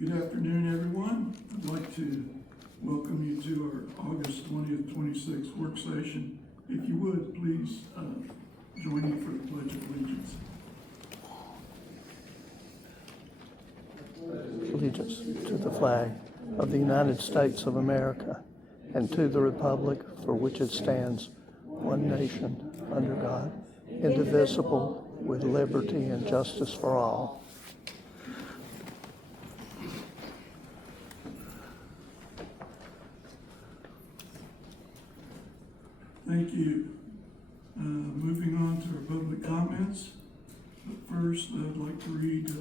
Good afternoon, everyone. I'd like to welcome you to our August 20th, 26th work session. If you would, please join me for the Pledge of Allegiance. Allegiance to the flag of the United States of America and to the republic for which it stands, one nation, under God, indivisible, with liberty and justice for all. Thank you. Moving on to our public comments. But first, I'd like to read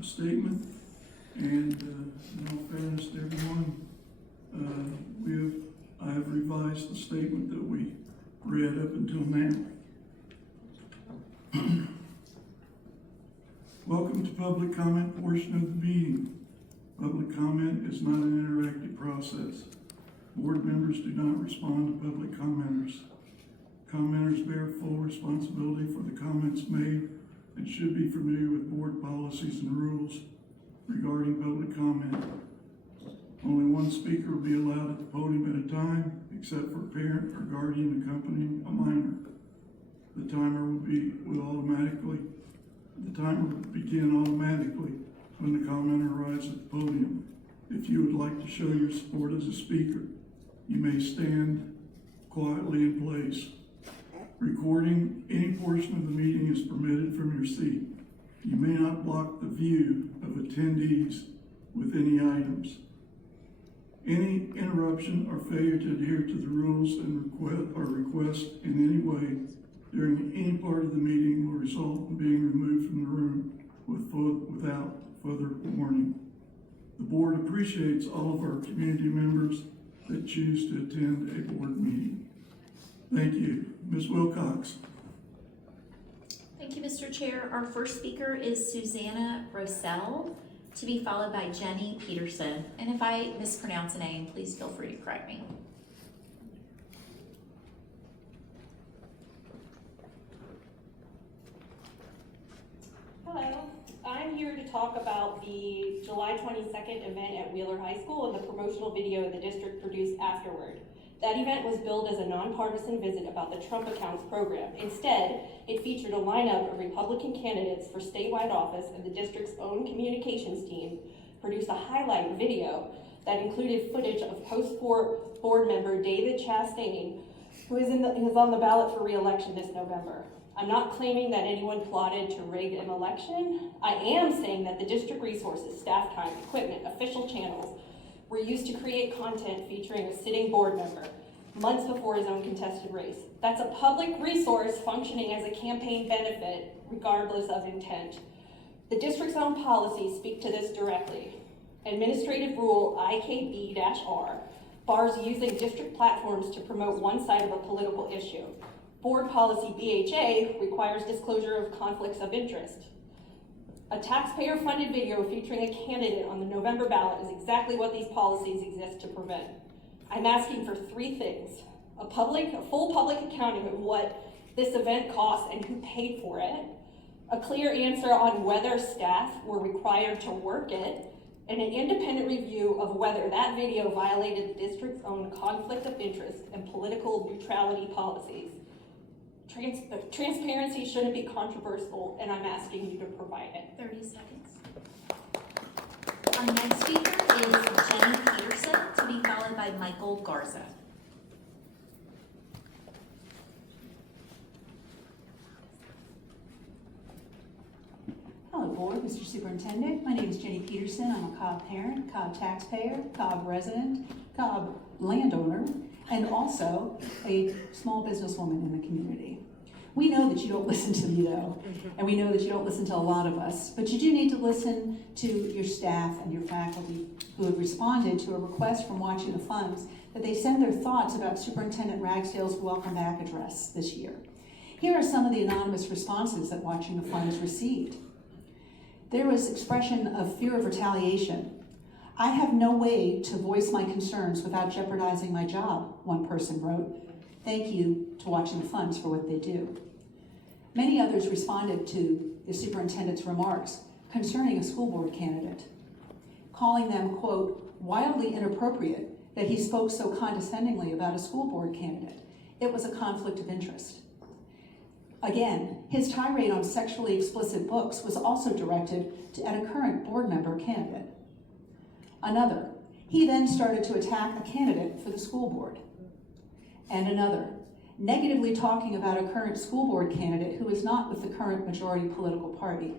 a statement. And in all fairness to everyone, I have revised the statement that we read up until now. Welcome to public comment portion of the meeting. Public comment is not an interactive process. Board members do not respond to public commenters. Commenters bear full responsibility for the comments made and should be familiar with board policies and rules regarding public comment. Only one speaker will be allowed at the podium at a time, except for a parent or guardian accompanying a minor. The timer will begin automatically when the commenter arrives at the podium. If you would like to show your support as a speaker, you may stand quietly in place. Recording any portion of the meeting is permitted from your seat. You may not block the view of attendees with any items. Any interruption or failure to adhere to the rules and request in any way during any part of the meeting will result in being removed from the room without further warning. The board appreciates all of our community members that choose to attend a board meeting. Thank you. Ms. Wilcox. Thank you, Mr. Chair. Our first speaker is Susanna Rossell, to be followed by Jenny Peterson. And if I mispronounce a name, please feel free to correct me. Hello, I'm here to talk about the July 22nd event at Wheeler High School and the promotional video the district produced afterward. That event was billed as a nonpartisan visit about the Trump Accounts program. Instead, it featured a lineup of Republican candidates for statewide office, and the district's own communications team produced a highlight video that included footage of post-board member David Chastain, who is on the ballot for re-election this November. I'm not claiming that anyone plotted to rig an election. I am saying that the district resources, staff time, equipment, official channels were used to create content featuring a sitting board member months before his own contested race. That's a public resource functioning as a campaign benefit, regardless of intent. The district's own policies speak to this directly. Administrative Rule IKB-R bars using district platforms to promote one side of a political issue. Board Policy BHA requires disclosure of conflicts of interest. A taxpayer-funded video featuring a candidate on the November ballot is exactly what these policies exist to prevent. I'm asking for three things: a full public accounting of what this event cost and who paid for it, a clear answer on whether staff were required to work it, and an independent review of whether that video violated the district's own conflict of interest and political neutrality policies. Transparency shouldn't be controversial, and I'm asking you to provide it. 30 seconds. Our next speaker is Jenny Peterson, to be followed by Michael Garza. Hello, Board, Mr. Superintendent. My name is Jenny Peterson. I'm a Cobb parent, Cobb taxpayer, Cobb resident, Cobb landowner, and also a small businesswoman in the community. We know that you don't listen to me, though, and we know that you don't listen to a lot of us, but you do need to listen to your staff and your faculty who have responded to a request from Watching the Funds that they send their thoughts about Superintendent Ragsdale's welcome back address this year. Here are some of the anonymous responses that Watching the Funds received. There was expression of fear of retaliation. I have no way to voice my concerns without jeopardizing my job, one person wrote. Thank you to Watching the Funds for what they do. Many others responded to the superintendent's remarks concerning a school board candidate, calling them, quote, wildly inappropriate that he spoke so condescendingly about a school board candidate. It was a conflict of interest. Again, his tirade on sexually explicit books was also directed at a current board member candidate. Another, he then started to attack a candidate for the school board. And another, negatively talking about a current school board candidate who is not with the current majority political party.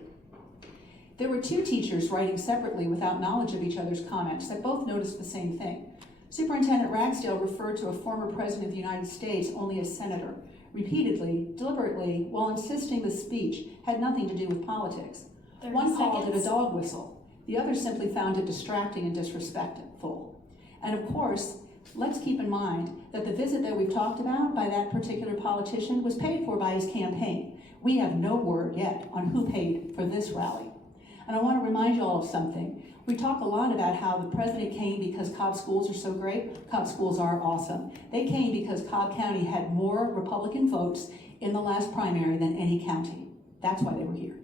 There were two teachers writing separately without knowledge of each other's comments that both noticed the same thing. Superintendent Ragsdale referred to a former president of the United States only as senator, repeatedly, deliberately, while insisting the speech had nothing to do with politics. 30 One called it a seconds. dog whistle. The other simply found it distracting and disrespectful. And of course, let's keep in mind that the visit that we've talked about by that particular politician was paid for by his campaign. We have no word yet on who paid for this rally. And I want to remind you all of something. We talk a lot about how the president came because Cobb schools are so great. Cobb schools are awesome. They came because Cobb County had more Republican votes in the last primary than any county. That's why they were here.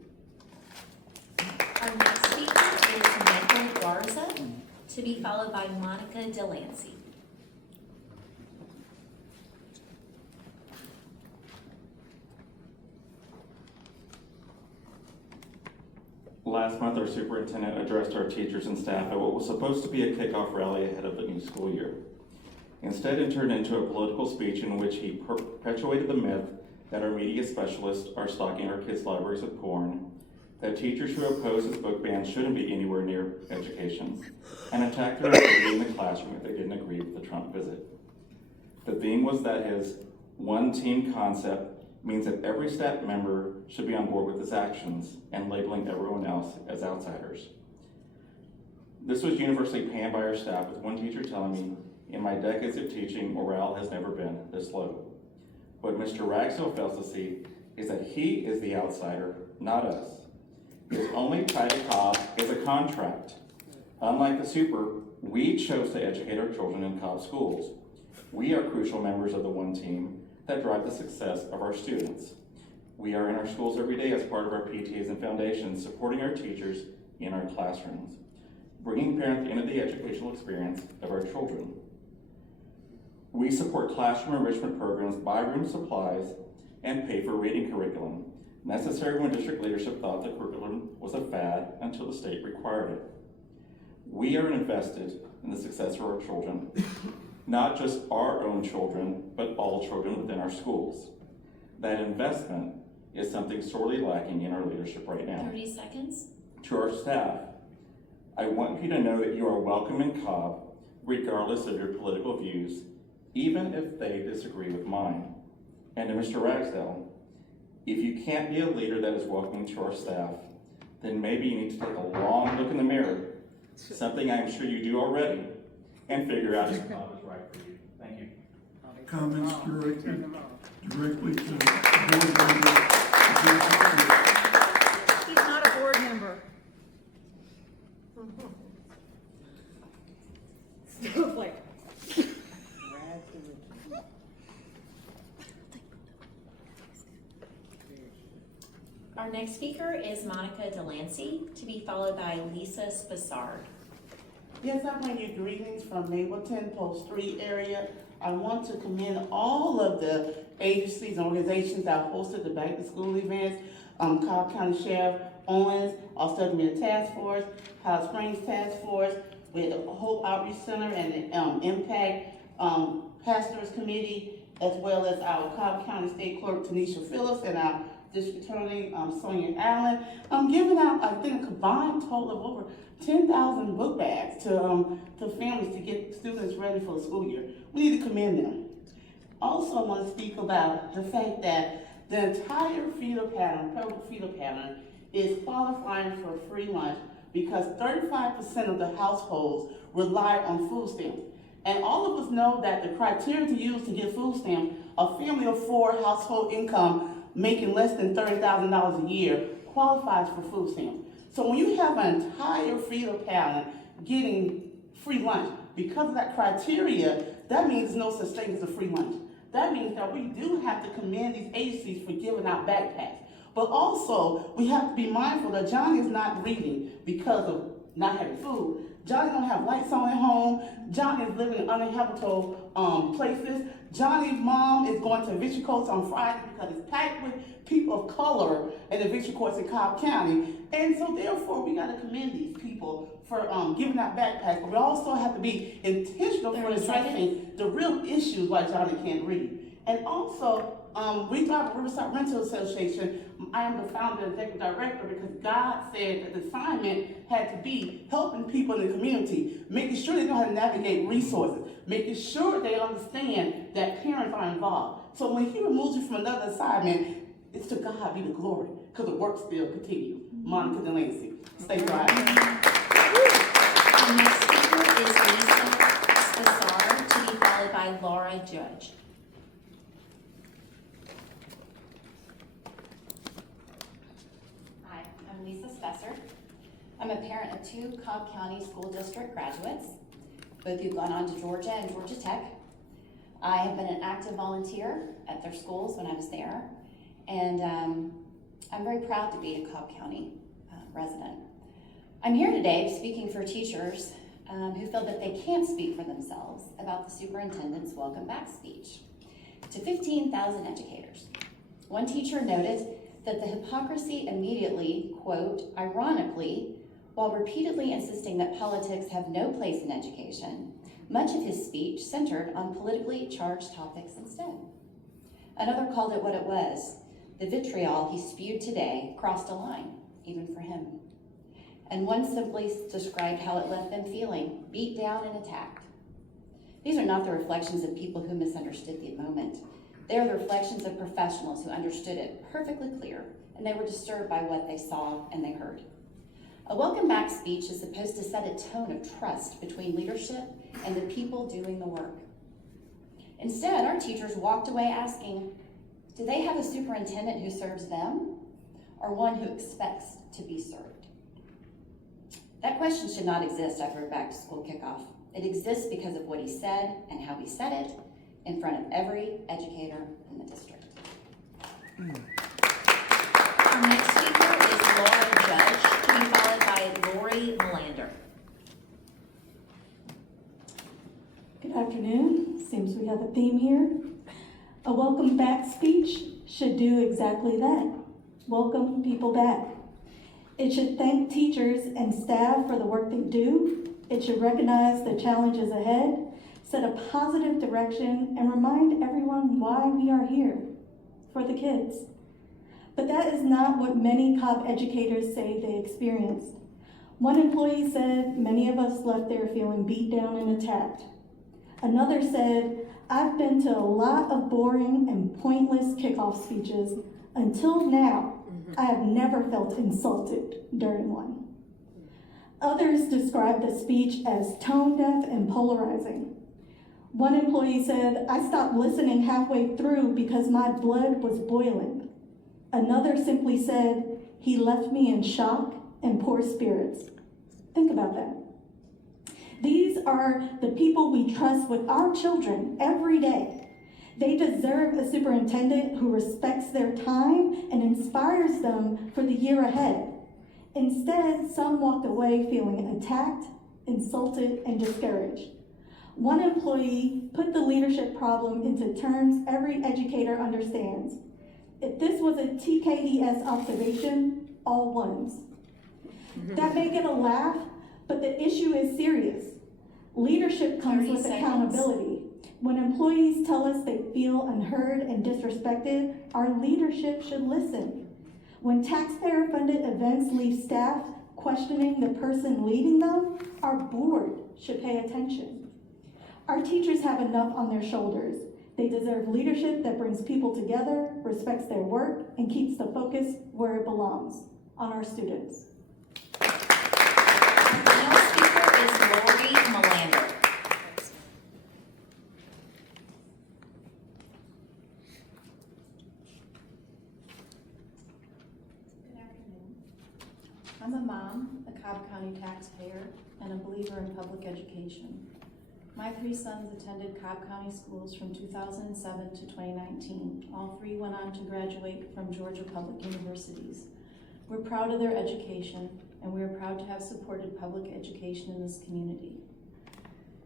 Our next speaker is Michael Garza, to be followed by Monica Delancey. Last month, our superintendent addressed our teachers and staff at what was supposed to be a kickoff rally ahead of the new school year. Instead, it turned into a political speech in which he perpetuated the myth that our media specialists are stocking our kids' libraries with porn, that teachers who oppose his book ban shouldn't be anywhere near education, and attacked their ability in the classroom if they didn't agree with the Trump visit. The theme was that his one-team concept means that every staff member should be on board with his actions and labeling everyone else as outsiders. This was universally panned by our staff, with one teacher telling me, in my decades of teaching, morale has never been this low. What Mr. Ragsdale fails to see is that he is the outsider, not us. His only tie to Cobb is a contract. Unlike the super, we chose to educate our children in Cobb schools. We are crucial members of the one team that drive the success of our students. We are in our schools every day as part of our PTAs and foundations, supporting our teachers in our classrooms, bringing parents into the educational experience of our children. We support classroom enrichment programs, buy room supplies, and pay for reading curriculum, necessary when district leadership thought the curriculum was a fad until the state required it. We are invested in the success of our children, not just our own children, but all children within our schools. That investment is something sorely lacking in our leadership right now. 30 seconds. To our staff, I want you to know that you are welcome in Cobb, regardless of your political views, even if they disagree with mine. And to Mr. Ragsdale, if you can't be a leader that is welcoming to our staff, then maybe you need to take a long look in the mirror, something I'm sure you do already, and figure out if Cobb is right for you. Thank you. Comments directly to board member. He's not a board member. Snowflake. Our next speaker is Monica Delancey, to be followed by Lisa Spessard. Yes, I bring you greetings from Mableton, Post 3 area. I want to commend all of the agencies and organizations that hosted the Back to School events. Cobb County Sheriff Owens, also Community Task Force, Hot Springs Task Force, with the Hope Outreach Center and the Impact Pastors Committee, as well as our Cobb County State Clerk Tanisha Phillips and our District Attorney Sonia Allen. Giving out, I think, a combined total of over 10,000 book bags to families to get students ready for the school year. We need to commend them. Also, I want to speak about the fact that the entire feeder pattern, public feeder pattern, is qualifying for a free lunch because 35% of the households rely on food stamps. And all of us know that the criteria to use to get food stamps, a family of 4 household income making less than $30,000 a year qualifies for food stamps. So when you have an entire feeder pattern getting free lunch, because of that criteria, that means no such thing as a free lunch. That means that we do have to commend these agencies for giving out backpacks. But also, we have to be mindful that Johnny is not reading because of not having food. Johnny don't have lights on at home. Johnny is living in uninhabitable places. Johnny's mom is going to eviction courts on Friday because it's packed with people of color in eviction courts in Cobb County. And so therefore, we gotta commend these people for giving out backpacks, but we also have to be intentional for addressing the real issues why Johnny can't read. And also, we thought Riverside Rental Association, I am the founder and executive director because God said that the assignment had to be helping people in the community, making sure they know how to navigate resources, making sure they understand that parents are involved. So when he removes you from another assignment, it's to God be the glory, because the work still continues. Monica Delancey, stay dry. Our next speaker is Lisa Spessar, to be followed by Laura Judge. Hi, I'm Lisa Spessar. I'm a parent of 2 Cobb County School District graduates, both who've gone on to Georgia and Georgia Tech. I have been an active volunteer at their schools when I was there, and I'm very proud to be a Cobb County resident. I'm here today speaking for teachers who feel that they can't speak for themselves about the superintendent's welcome back speech to 15,000 educators. One teacher noted that the hypocrisy immediately, quote, ironically, while repeatedly insisting that politics have no place in education, much of his speech centered on politically charged topics instead. Another called it what it was. The vitriol he spewed today crossed a line, even for him. And one simply described how it left them feeling beat down and attacked. These are not the reflections of people who misunderstood the moment. They are the reflections of professionals who understood it perfectly clear, and they were disturbed by what they saw and they heard. A welcome back speech is supposed to set a tone of trust between leadership and the people doing the work. Instead, our teachers walked away asking, do they have a superintendent who serves them, or one who expects to be served? That question should not exist after a back to school kickoff. It exists because of what he said and how he said it in front of every educator in the district. Our next speaker is Laura Judge, to be followed by Lori Melander. Good afternoon. Seems we have a theme here. A welcome back speech should do exactly that. Welcome people back. It should thank teachers and staff for the work they do. It should recognize the challenges ahead, set a positive direction, and remind everyone why we are here, for the kids. But that is not what many Cobb educators say they experienced. One employee said, many of us left there feeling beat down and attacked. Another said, I've been to a lot of boring and pointless kickoff speeches. Until now, I have never felt insulted during one. Others described the speech as tone deaf and polarizing. One employee said, I stopped listening halfway through because my blood was boiling. Another simply said, he left me in shock and poor spirits. Think about that. These are the people we trust with our children every day. They deserve a superintendent who respects their time and inspires them for the year ahead. Instead, some walked away feeling attacked, insulted, and discouraged. One employee put the leadership problem into terms every educator understands. If this was a TKDS observation, all ones. That may get a laugh, but the issue is serious. Leadership comes with accountability. When employees tell us they feel unheard and disrespected, our leadership should listen. When taxpayer-funded events leave staff questioning the person leading them, our board should pay attention. Our teachers have enough on their shoulders. They deserve leadership that brings people together, respects their work, and keeps the focus where it belongs, on our students. Our final speaker is Lori Melander. Good afternoon. I'm a mom, a Cobb County taxpayer, and a believer in public education. My 3 sons attended Cobb County schools from 2007 to 2019. All 3 went on to graduate from Georgia public universities. We're proud of their education, and we are proud to have supported public education in this community.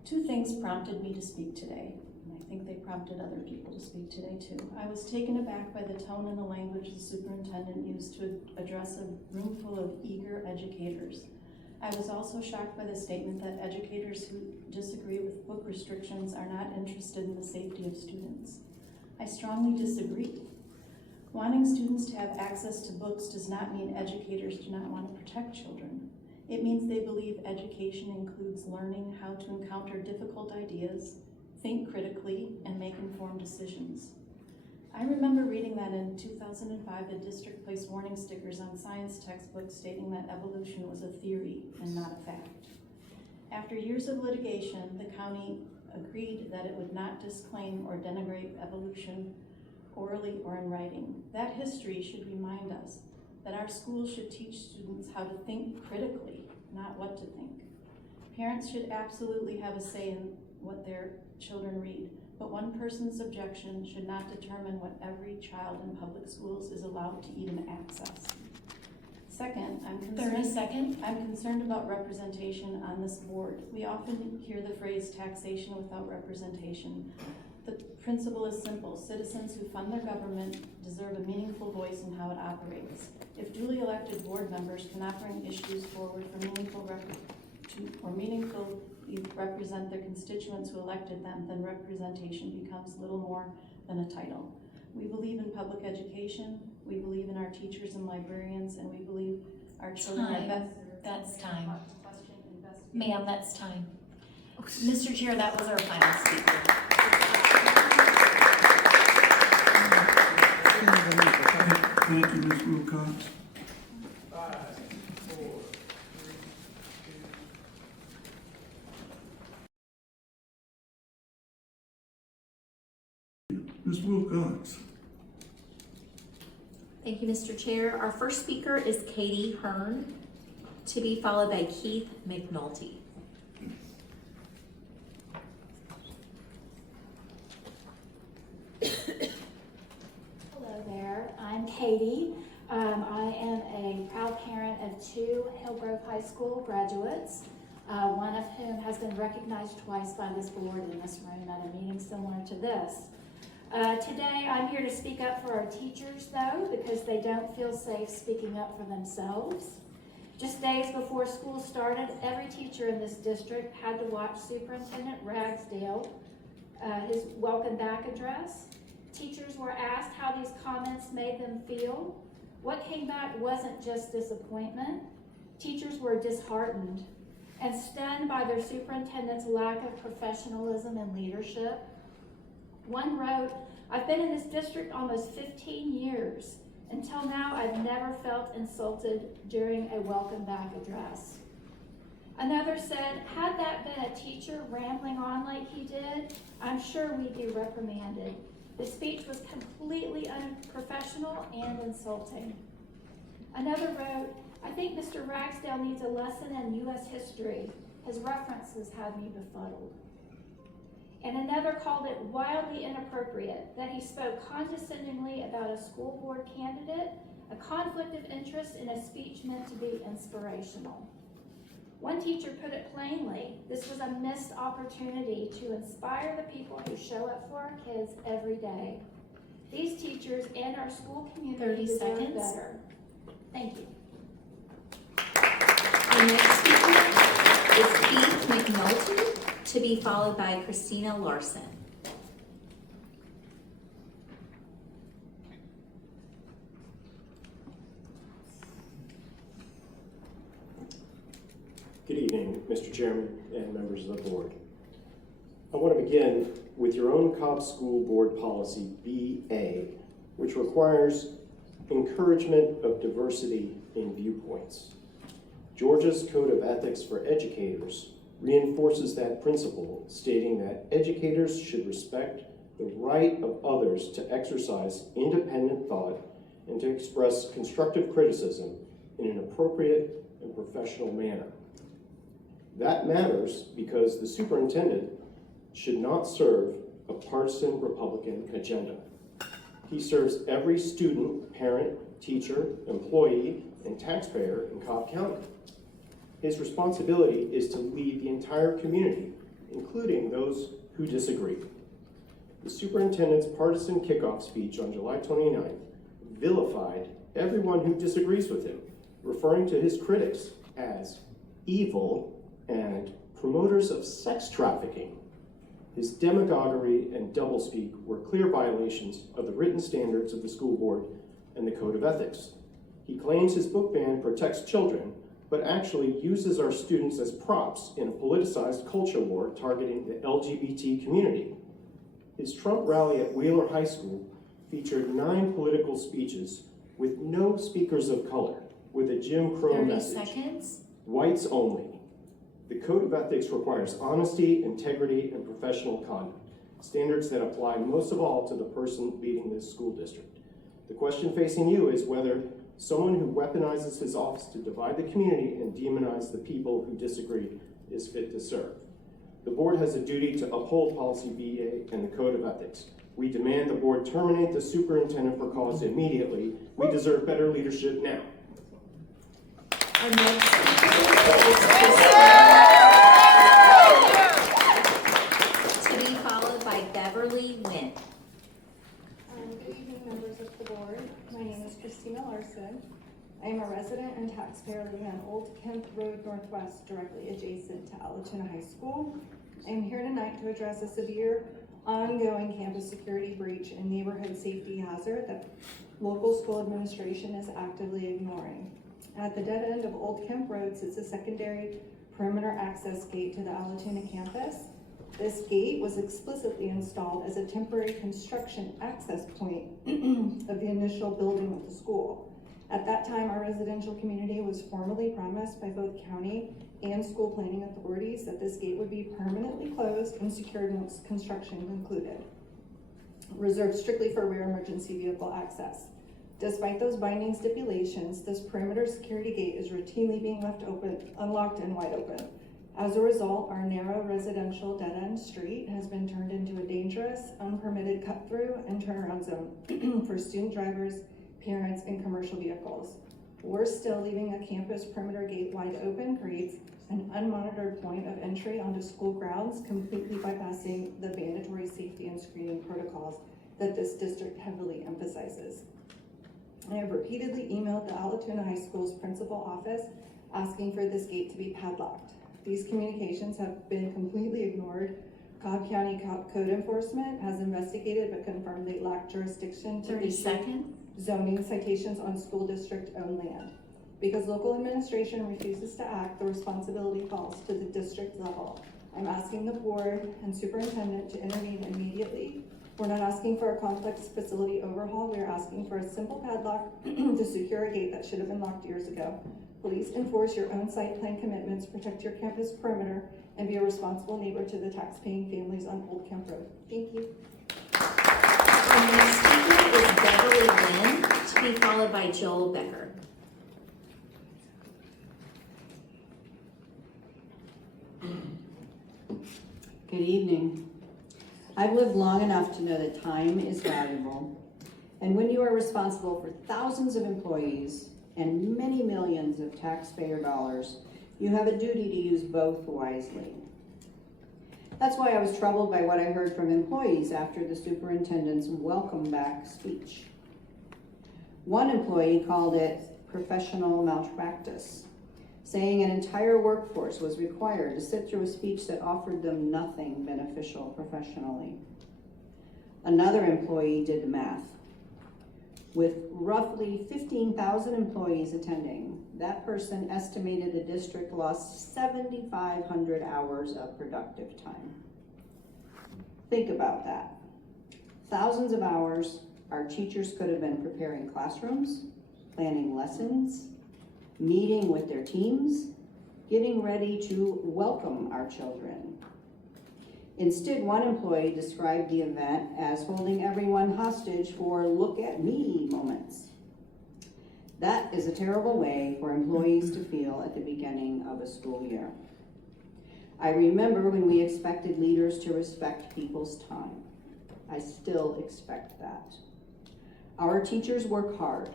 2 things prompted me to speak today, and I think they prompted other people to speak today too. I was taken aback by the tone and the language the superintendent used to address a room full of eager educators. I was also shocked by the statement that educators who disagree with book restrictions are not interested in the safety of students. I strongly disagree. Wanting students to have access to books does not mean educators do not want to protect children. It means they believe education includes learning how to encounter difficult ideas, think critically, and make informed decisions. I remember reading that in 2005, the district placed warning stickers on science textbooks stating that evolution was a theory and not a fact. After years of litigation, the county agreed that it would not disclaim or denigrate evolution orally or in writing. That history should remind us that our schools should teach students how to think critically, not what to think. Parents should absolutely have a say in what their children read, but one person's objection should not determine what every child in public schools is allowed to even access. Second, I'm concerned about representation on this board. We often hear the phrase taxation without representation. The principle is simple. Citizens who fund their government deserve a meaningful voice in how it operates. If duly elected board members cannot bring issues forward for meaningfully represent their constituents who elected them, then representation becomes little more than a title. We believe in public education, we believe in our teachers and librarians, and we believe our children are best served. That's time. Ma'am, that's time. Mr. Chair, that was our final speaker. Thank you, Ms. Wilcox. 5, 4, 3, 2. Ms. Wilcox. Thank you, Mr. Chair. Our first speaker is Katie Hearn, to be followed by Keith McNulty. Hello there, I'm Katie. I am a proud parent of 2 Hillgrove High School graduates, one of whom has been recognized twice by this board in this room at a meeting similar to this. Today I'm here to speak up for our teachers though, because they don't feel safe speaking up for themselves. Just days before school started, every teacher in this district had to watch Superintendent Ragsdale, his welcome back address. Teachers were asked how these comments made them feel. What came back wasn't just disappointment. Teachers were disheartened and stunned by their superintendent's lack of professionalism and leadership. One wrote, "I've been in this district almost 15 years. Until now, I've never felt insulted during a welcome back address." Another said, "Had that been a teacher rambling on like he did, I'm sure we'd be reprimanded. The speech was completely unprofessional and insulting." Another wrote, "I think Mr. Ragsdale needs a lesson in U.S. history. His references have me befuddled." And another called it wildly inappropriate that he spoke condescendingly about a school board candidate, a conflict of interest in a speech meant to be inspirational. One teacher put it plainly, this was a missed opportunity to inspire the people who show up for our kids every day. These teachers and our school community deserve better. Thank you. The next speaker is Keith McNulty, to be followed by Christina Larson. Good evening, Mr. Chairman and members of the board. I want to begin with your own Cobb School Board Policy BA, which requires encouragement of diversity in viewpoints. Georgia's Code of Ethics for Educators reinforces that principle, stating that educators should respect the right of others to exercise independent thought and to express constructive criticism in an appropriate and professional manner. That matters because the superintendent should not serve a partisan Republican agenda. He serves every student, parent, teacher, employee, and taxpayer in Cobb County. His responsibility is to lead the entire community, including those who disagree. The superintendent's partisan kickoff speech on July 29th vilified everyone who disagrees with him, referring to his critics as evil and promoters of sex trafficking. His demagoguery and doublespeak were clear violations of the written standards of the school board and the code of ethics. He claims his book ban protects children, but actually uses our students as props in a politicized culture war targeting the LGBT community. His Trump rally at Wheeler High School featured 9 political speeches with no speakers of color, with a Jim Crow 30 message. seconds. Whites only. The Code of Ethics requires honesty, integrity, and professional conduct, standards that apply most of all to the person leading this school district. The question facing you is whether someone who weaponizes his office to divide the community and demonize the people who disagree is fit to serve. The board has a duty to uphold policy BA and the Code of Ethics. We demand the board terminate the superintendent for cause immediately. We deserve better leadership now. Our next speaker is to be followed by Beverly Wynn. Good evening, members of the board. My name is Christina Larson. I am a resident and taxpayer living on Old Kemp Road Northwest, directly adjacent to Allatoona High School. I am here tonight to address a severe, ongoing campus security breach and neighborhood safety hazard that local school administration is actively ignoring. At the dead end of Old Kemp Road sits a secondary perimeter access gate to the Allatoona campus. This gate was explicitly installed as a temporary construction access point of the initial building of the school. At that time, our residential community was formally promised by both county and school planning authorities that this gate would be permanently closed and secured once construction concluded, reserved strictly for rare emergency vehicle access. Despite those binding stipulations, this perimeter security gate is routinely being left open, unlocked and wide open. As a result, our narrow residential dead-end street has been turned into a dangerous, unpermitted cut-through and turnaround zone for student drivers, parents, and commercial vehicles. Worse still, leaving a campus perimeter gate wide open creates an unmonitored point of entry onto school grounds, completely bypassing the mandatory safety and screening protocols that this district heavily emphasizes. I have repeatedly emailed the Allatoona High School's principal office asking for this gate to be padlocked. These communications have been completely ignored. Cobb County Code Enforcement has investigated but confirmed they lack jurisdiction to 30 issue seconds. zoning citations on school district-owned land. Because local administration refuses to act, the responsibility falls to the district level. I'm asking the board and superintendent to intervene immediately. We're not asking for a complex facility overhaul. We are asking for a simple padlock to secure a gate that should have been locked years ago. Please enforce your own site plan commitments, protect your campus perimeter, and be a responsible neighbor to the tax-paying families on Old Kemp Road. Thank you. Our next speaker is Beverly Wynn, to be followed by Joel Becker. Good evening. I've lived long enough to know that time is valuable, and when you are responsible for thousands of employees and many millions of taxpayer dollars, you have a duty to use both wisely. That's why I was troubled by what I heard from employees after the superintendent's welcome back speech. One employee called it professional malpractice, saying an entire workforce was required to sit through a speech that offered them nothing beneficial professionally. Another employee did the math. With roughly 15,000 employees attending, that person estimated the district lost 7,500 hours of productive time. Think about that. Thousands of hours our teachers could have been preparing classrooms, planning lessons, meeting with their teams, getting ready to welcome our children. Instead, one employee described the event as holding everyone hostage for look at me moments. That is a terrible way for employees to feel at the beginning of a school year. I remember when we expected leaders to respect people's time. I still expect that. Our teachers work hard.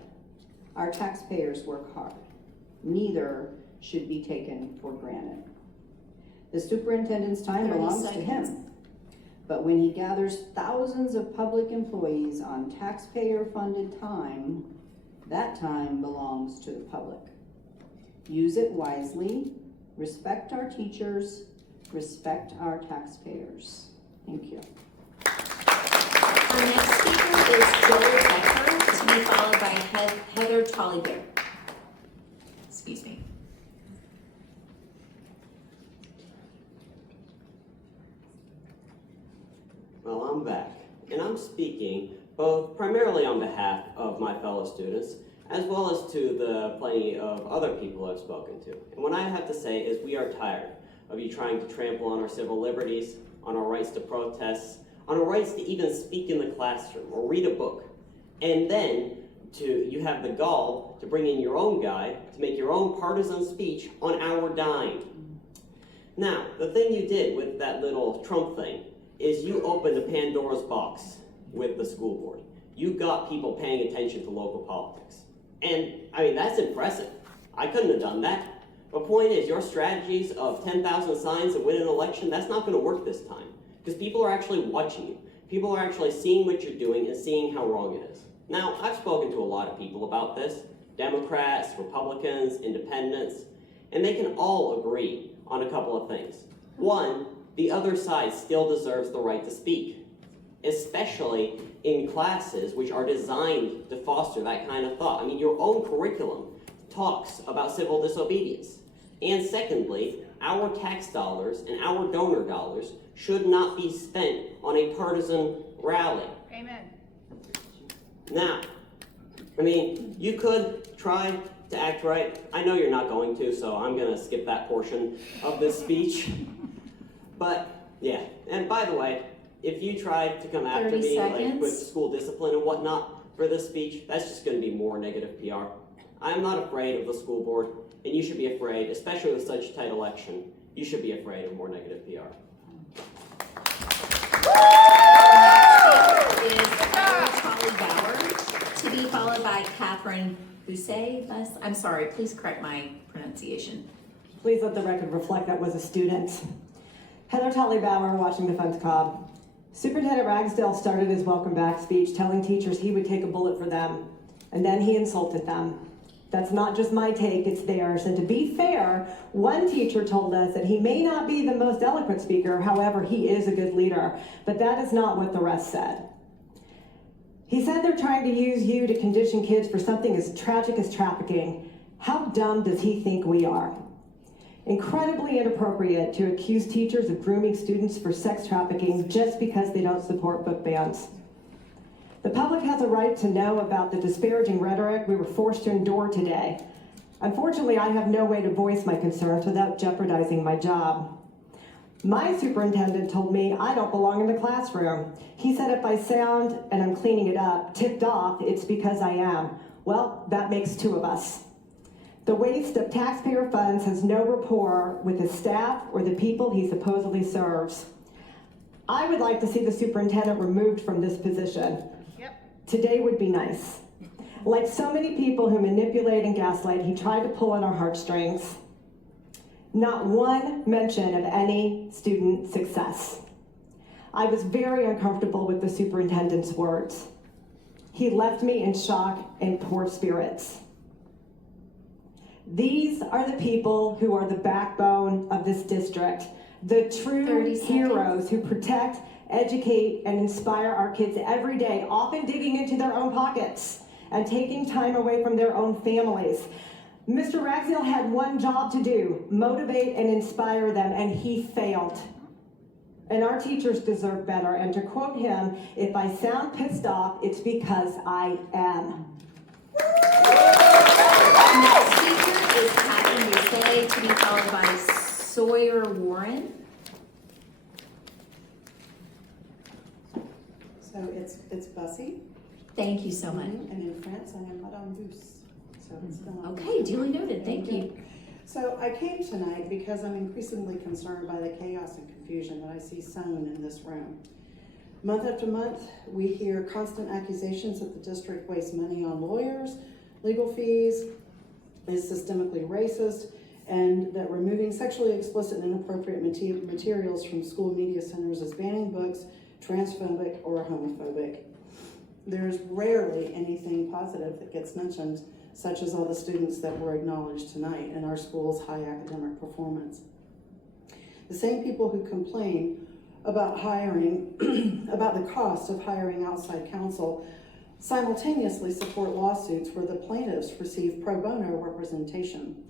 Our taxpayers work hard. Neither should be taken for granted. The superintendent's time belongs to him. But when he gathers thousands of public employees on taxpayer-funded time, that time belongs to the public. Use it wisely, respect our teachers, respect our taxpayers. Thank you. Our next speaker is Joel Becker, to be followed by Heather Tollybear. Excuse me. Well, I'm back, and I'm speaking both primarily on behalf of my fellow students, as well as to the plenty of other people I've spoken to. And what I have to say is we are tired of you trying to trample on our civil liberties, on our rights to protest, on our rights to even speak in the classroom or read a book. And then you have the gall to bring in your own guy to make your own partisan speech on our dime. Now, the thing you did with that little Trump thing is you opened a Pandora's box with the school board. You got people paying attention to local politics. And, I mean, that's impressive. I couldn't have done that. The point is, your strategies of 10,000 signs to win an election, that's not going to work this time. Because people are actually watching you. People are actually seeing what you're doing and seeing how wrong it is. Now, I've spoken to a lot of people about this. Democrats, Republicans, Independents, and they can all agree on a couple of things. One, the other side still deserves the right to speak, especially in classes which are designed to foster that kind of thought. I mean, your own curriculum talks about civil disobedience. And secondly, our tax dollars and our donor dollars should not be spent on a partisan rally. Amen. Now, I mean, you could try to act right. I know you're not going to, so I'm going to skip that portion of this speech. But, yeah. And by the way, if you try to come after 30 me seconds. with school discipline and whatnot for this speech, that's just going to be more negative PR. I'm not afraid of the school board, and you should be afraid, especially with such a tight election, you should be afraid of more negative PR. Is Heather Tolly-Bauer, to be followed by Catherine Bousset. I'm sorry, please correct my pronunciation. Please let the record reflect that was a student. Heather Tolly-Bauer, Washington Defense Cobb. Superintendent Ragsdale started his welcome back speech telling teachers he would take a bullet for them, and then he insulted them. That's not just my take, it's theirs. And to be fair, one teacher told us that he may not be the most eloquent speaker, however, he is a good leader. But that is not what the rest said. He said they're trying to use you to condition kids for something as tragic as trafficking. How dumb does he think we are? Incredibly inappropriate to accuse teachers of grooming students for sex trafficking just because they don't support book bans. The public has a right to know about the disparaging rhetoric we were forced to endure today. Unfortunately, I have no way to voice my concerns without jeopardizing my job. My superintendent told me I don't belong in the classroom. He said if I sound, and I'm cleaning it up, ticked off, it's because I am. Well, that makes two of us. The waste of taxpayer funds has no rapport with his staff or the people he supposedly serves. I would like to see the superintendent removed from this position. Today would be nice. Like so many people who manipulate and gaslight, he tried to pull on our heartstrings. Not one mention of any student success. I was very uncomfortable with the superintendent's words. He left me in shock and poor spirits. These are the people who are the backbone of this district, the true heroes who protect, educate, and inspire our kids every day, often digging into their own pockets and taking time away from their own families. Mr. Ragsdale had one job to do, motivate and inspire them, and he failed. And our teachers deserve better. And to quote him, if I sound pissed off, it's because I am. Next speaker is Catherine Bousset, to be followed by Sawyer Warren. So it's Bussy. Thank you so much. And in France, I am Madame Bus. So it's Okay, duly noted. Thank you. So I came tonight because I'm increasingly concerned by the chaos and confusion that I see sown in this room. Month after month, we hear constant accusations that the district wastes money on lawyers, legal fees, is systemically racist, and that removing sexually explicit and inappropriate materials from school media centers is banning books, transphobic or homophobic. There's rarely anything positive that gets mentioned, such as all the students that were acknowledged tonight and our school's high academic performance. The same people who complain about hiring, about the cost of hiring outside counsel, simultaneously support lawsuits where the plaintiffs receive pro bono representation.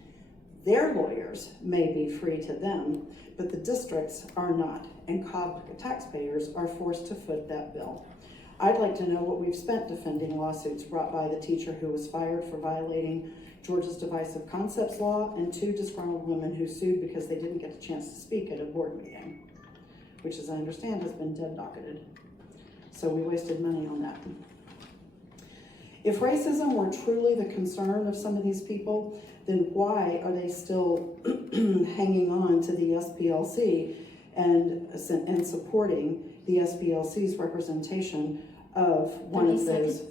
Their lawyers may be free to them, but the districts are not, and Cobb taxpayers are forced to foot that bill. I'd like to know what we've spent defending lawsuits brought by the teacher who was fired for violating Georgia's divisive concepts law and 2 disgruntled women who sued because they didn't get a chance to speak at a board meeting, which, as I understand, has been dead-docketed. So we wasted money on that. If racism were truly the concern of some of these people, then why are they still hanging on to the SPLC and supporting the SPLC's representation of one of those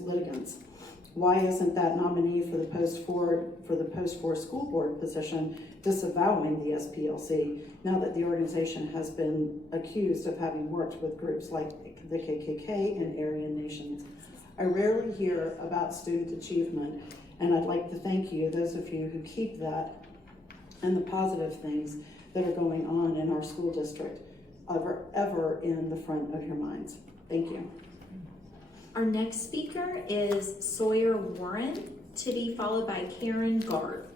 litigants? Why isn't that nominee for the post 4 school board position disavowing the SPLC now that the organization has been accused of having worked with groups like the KKK and Aryan nations? I rarely hear about student achievement, and I'd like to thank you, those of you who keep that and the positive things that are going on in our school district ever in the front of your minds. Thank you. Our next speaker is Sawyer Warren, to be followed by Karen Gard.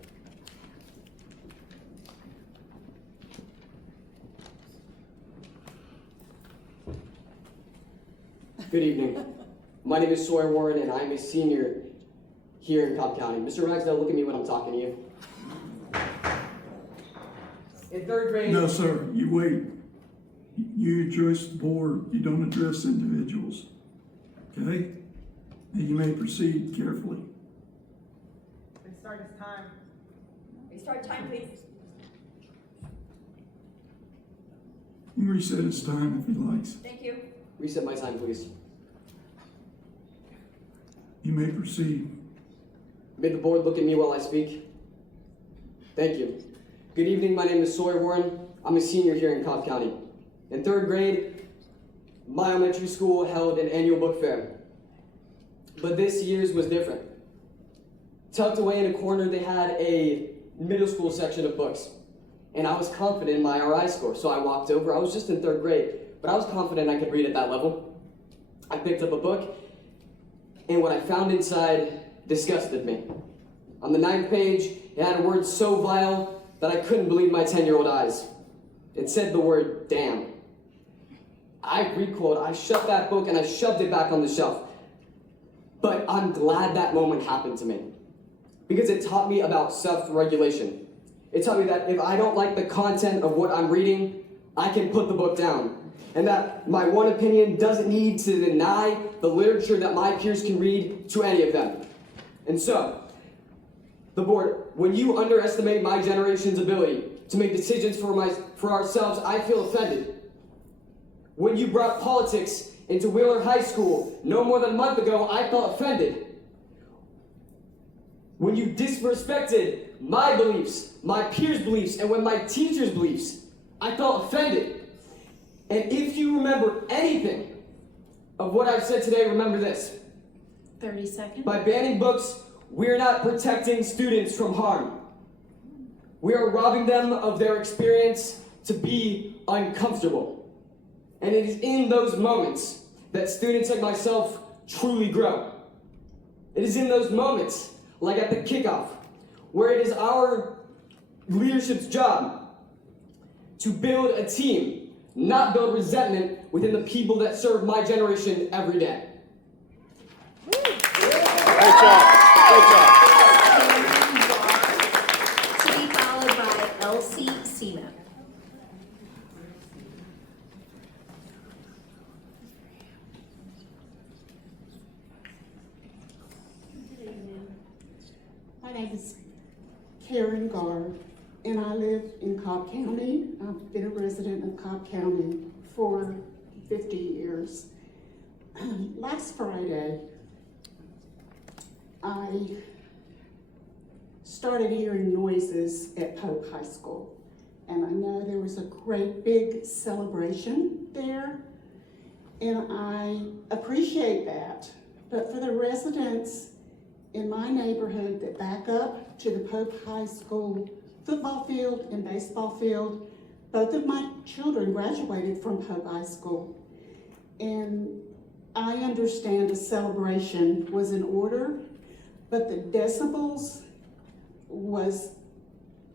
Good evening. My name is Sawyer Warren, and I'm a senior here in Cobb County. Mr. Ragsdale, look at me when I'm talking to you. In 3rd grade... No, sir, you wait. You address the board, you don't address individuals. Okay? And you may proceed carefully. Restart his time. Restart time, please. You can reset his time if he likes. Thank you. Reset my time, please. You may proceed. May the board look at me while I speak? Thank you. Good evening, my name is Sawyer Warren. I'm a senior here in Cobb County. In 3rd grade, my elementary school held an annual book fair. But this year's was different. Tucked away in a corner, they had a middle school section of books. And I was confident in my RI score, so I walked over. I was just in 3rd grade, but I was confident I could read at that level. I picked up a book, and what I found inside disgusted me. On the 9th page, it had a word so vile that I couldn't believe my 10-year-old eyes. It said the word damn. I recoiled, I shut that book and I shoved it back on the shelf. But I'm glad that moment happened to me, because it taught me about self-regulation. It taught me that if I don't like the content of what I'm reading, I can put the book down. And that my one opinion doesn't need to deny the literature that my peers can read to any of them. And so, the board, when you underestimate my generation's ability to make decisions for ourselves, I feel offended. When you brought politics into Wheeler High School no more than a month ago, I felt offended. When you disrespected my beliefs, my peers' beliefs, and when my teachers' beliefs, I felt offended. And if you remember anything of what I've said today, remember this. 30 seconds. By banning books, we're not protecting students from harm. We are robbing them of their experience to be uncomfortable. And it is in those moments that students like myself truly grow. It is in those moments, like at the kickoff, where it is our leadership's job to build a team, not build resentment within the people that serve my generation every day. Great job. Great job. To be followed by Elsie Seaman. My name is Karen Garr, and I live in Cobb County. I've been a resident of Cobb County for 50 years. Last Friday, I started hearing noises at Pope High School, and I know there was a great big celebration there, and I appreciate that. But for the residents in my neighborhood that back up to the Pope High School football field and baseball field, both of my children graduated from Pope High School, and I understand a celebration was in order, but the decibels was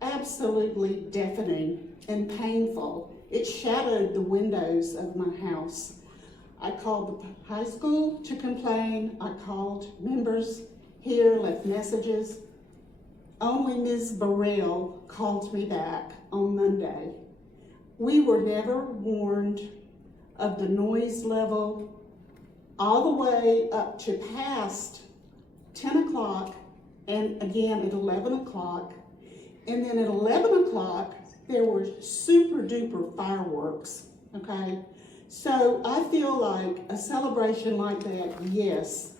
absolutely deafening and painful. It shattered the windows of my house. I called the high school to complain. I called members here, left messages. Only Ms. Burrell called me back on Monday. We were never warned of the noise level all the way up to past 10 o'clock and again at 11 o'clock. And then at 11 o'clock, there were super duper fireworks, okay? So I feel like a celebration like that, yes,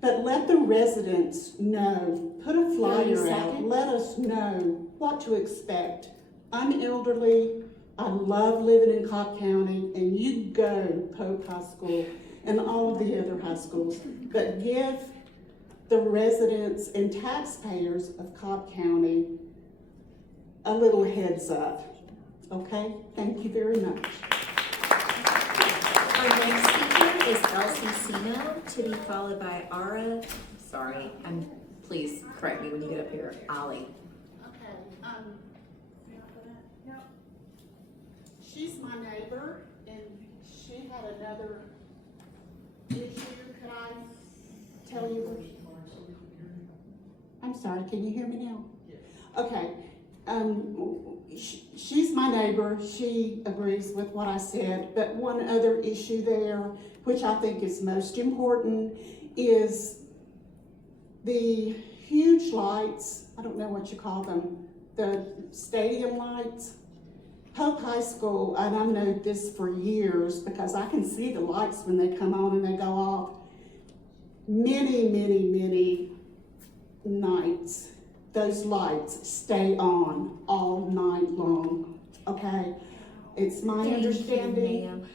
but let the residents know, put a flyer out, let us know what to expect. I'm elderly, I love living in Cobb County, and you go Pope High School and all of the other high schools, but give the residents and taxpayers of Cobb County a little heads up, okay? Thank you very much. Our next speaker is Elsie Sino, to be followed by Ara, please correct me when you get up here, Ali. Okay, she's my neighbor, and she had another issue. Could I tell you? I'm sorry, can you hear me now? Yes. Okay, she's my neighbor. She agrees with what I said, but one other issue there, which I think is most important, is the huge lights, I don't know what you call them, the stadium lights. Pope High School, and I've known this for years because I can see the lights when they come on and they go off. Many, many, many nights, those lights stay on all night long, okay? It's my understanding. Ma'am.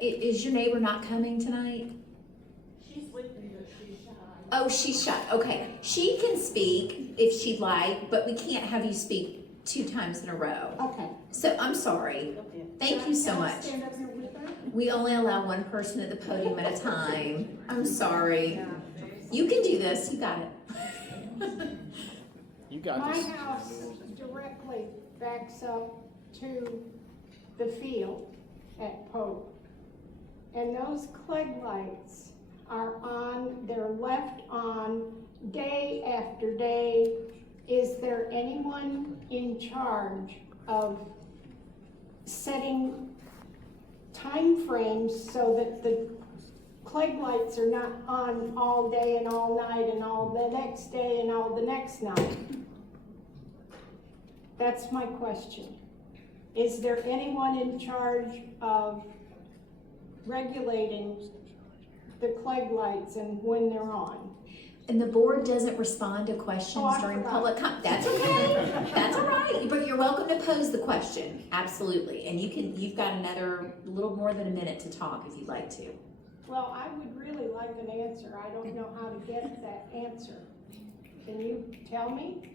Is your neighbor not coming tonight? She's with me, but she's shy. Oh, she's shy, okay. She can speak if she'd like, but we can't have you speak 2 times in a row. Okay. So I'm sorry. Thank you so much. Stand up here with her? We only allow one person at the podium at a time. I'm sorry. You can do this, you got it. You got My this. house directly backs up to the field at Pope. And those Clegg lights are on, they're left on day after day. Is there anyone in charge of setting time frames so that the Clegg lights are not on all day and all night and all the next day and all the next night? That's my question. Is there anyone in charge of regulating the Clegg lights and when they're on? And the board doesn't respond to questions during public comment. That's okay. That's all right. But you're welcome to pose the question. Absolutely. And you've got another little more than a minute to talk if you'd like to. Well, I would really like an answer. I don't know how to get that answer. Can you tell me?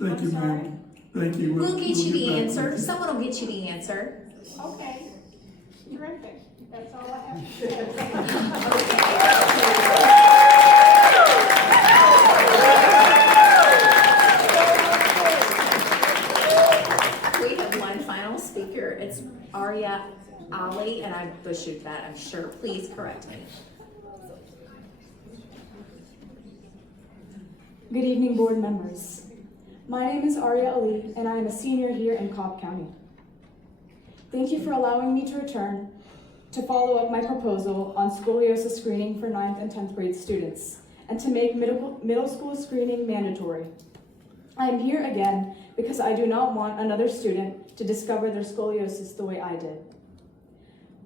Thank you, ma'am. Thank you. We'll get you the back answer. with you. Someone will get you the answer. Okay. Terrific. That's all I have to say. We have one final speaker. It's Arya Ali, and I butchered that, I'm sure. Please correct me. Good evening, board members. My name is Arya Ali, and I am a senior here in Cobb County. Thank you for allowing me to return to follow up my proposal on scoliosis screening for 9th and 10th grade students, and to make middle school screening mandatory. I am here again because I do not want another student to discover their scoliosis the way I did.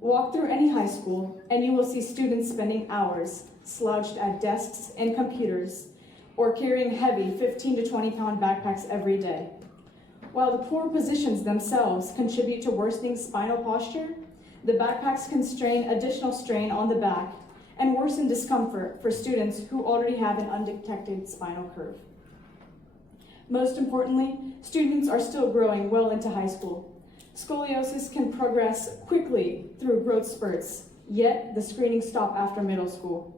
Walk through any high school and you will see students spending hours slouched at desks and computers or carrying heavy 15 to 20 pound backpacks every day. While the poor positions themselves contribute to worsening spinal posture, the backpacks can strain additional strain on the back and worsen discomfort for students who already have an undetected spinal curve. Most importantly, students are still growing well into high school. Scoliosis can progress quickly through growth spurts, yet the screenings stop after middle school.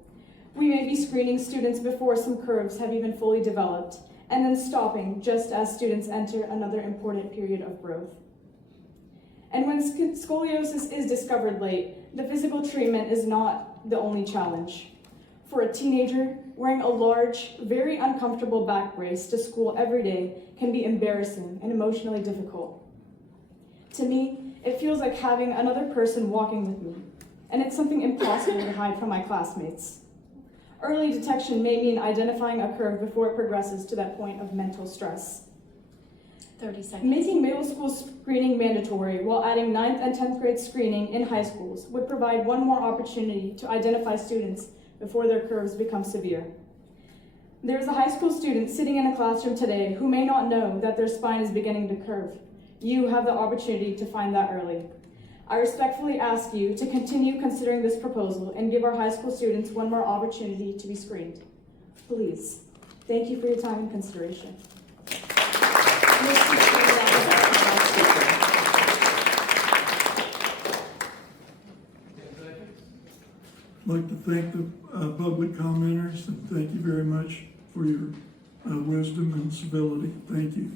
We may be screening students before some curves have even fully developed, and then stopping just as students enter another important period of growth. And when scoliosis is discovered late, the physical treatment is not the only challenge. For a teenager, wearing a large, very uncomfortable back brace to school every day can be embarrassing and emotionally difficult. To me, it feels like having another person walking with me, and it's something impossible to hide from my classmates. Early detection may mean identifying a curve before it progresses to that point of mental stress. 30 seconds. Making middle school screening mandatory while adding 9th and 10th grade screening in high schools would provide one more opportunity to identify students before their curves become severe. There is a high school student sitting in a classroom today who may not know that their spine is beginning to curve. You have the opportunity to find that early. I respectfully ask you to continue considering this proposal and give our high school students one more opportunity to be screened. Please. Thank you for your time and consideration. I'd like to thank the public commenters and thank you very much for your wisdom and civility. Thank you.